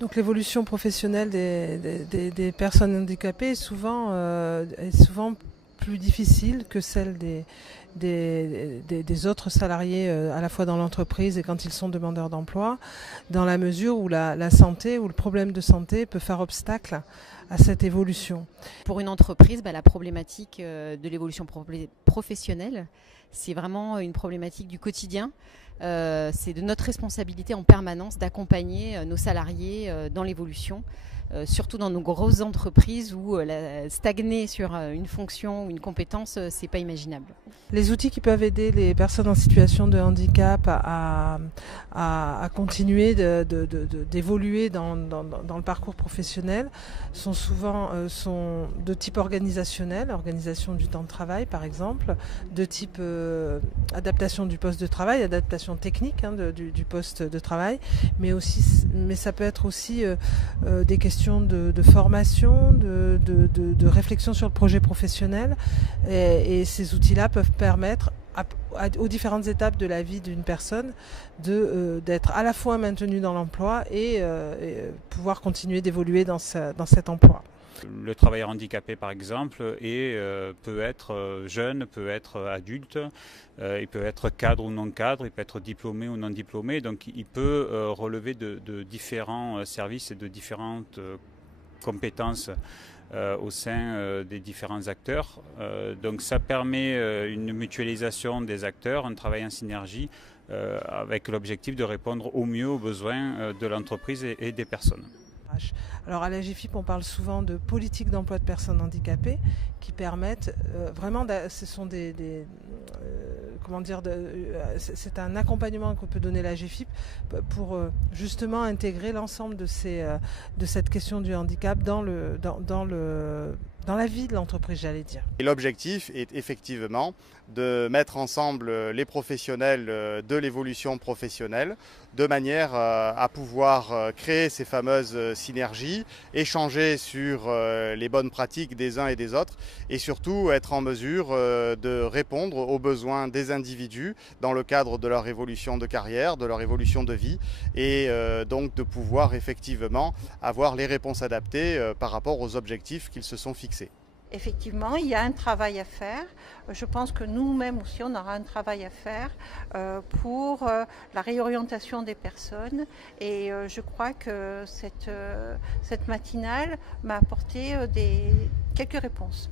Donc l'évolution professionnelle des personnes handicapées est souvent plus difficile que celle des autres salariés à la fois dans l'entreprise et quand ils sont demandeurs d'emploi, dans la mesure où la santé ou le problème de santé peut faire obstacle à cette évolution. Pour une entreprise, la problématique de l'évolution professionnelle, c'est vraiment une problématique du quotidien. C'est de notre responsabilité en permanence d'accompagner nos salariés dans l'évolution, surtout dans nos grosses entreprises où stagner sur une fonction ou une compétence, c'est pas imaginable. Les outils qui peuvent aider les personnes en situation de handicap à continuer d'évoluer dans le parcours professionnel sont souvent de type organisationnel, organisation du temps de travail par exemple, de type adaptation du poste de travail, adaptation technique du poste de travail, mais ça peut être aussi des questions de formation, de réflexion sur le projet professionnel, et ces outils-là peuvent permettre aux différentes étapes de la vie d'une personne d'être à la fois maintenue dans l'emploi et pouvoir continuer d'évoluer dans cet emploi. Le travailleur handicapé, par exemple, peut être jeune, peut être adulte, il peut être cadre ou non cadre, il peut être diplômé ou non diplômé, donc il peut relever de différents services et de différentes compétences au sein des différents acteurs. Donc ça permet une mutualisation des acteurs, un travail en synergie avec l'objectif de répondre au mieux aux besoins de l'entreprise et des personnes. Alors à l'AGFIP, on parle souvent de politique d'emploi de personnes handicapées qui permettent vraiment, ce sont c'est un accompagnement que peut donner l'AGFIP pour justement intégrer l'ensemble de cette question du handicap dans la vie de l'entreprise, j'allais dire. Et l'objectif est effectivement de mettre ensemble les professionnels de l'évolution professionnelle de manière à pouvoir créer ces fameuses synergies, échanger sur les bonnes pratiques des uns et des autres et surtout être en mesure de répondre aux besoins des individus dans le cadre de leur évolution de carrière, de leur évolution de vie et donc de pouvoir effectivement avoir les réponses adaptées par rapport aux objectifs qu'ils se sont fixés. Effectivement, il y a un travail à faire. Je pense que nous-mêmes aussi, on aura un travail à faire pour la réorientation des personnes. Et je crois que cette matinale m'a apporté quelques réponses.